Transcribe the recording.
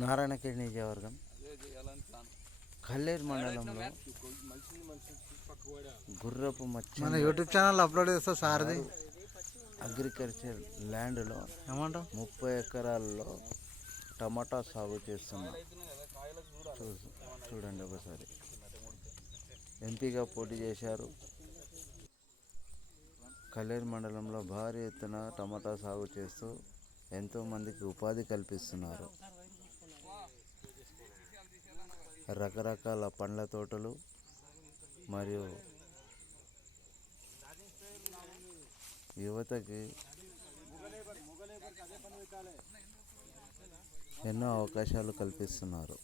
నారాయణఖేడ్ నియోజకవర్గం కల్లేరు మండలంలో గుర్రపు మచ్చ మన యూట్యూబ్ ఛానల్ అప్లోడ్ చేస్తా సార్ది. అగ్రికల్చర్ ల్యాండ్లో ఏమంటావు 30 ఎకరాల్లో టమాటా సాగు చేస్తున్నా. చూడండి ఒకసారి. ఎంపీగా పోటీ చేశారు. కల్లేరు మండలంలో భారీ ఎత్తున టమాటా సాగు చేస్తూ ఎంతోమందికి ఉపాధి కల్పిస్తున్నారు. రకరకాల పండ్ల తోటలు మరియు యువతకి ఎన్నో అవకాశాలు కల్పిస్తున్నారు.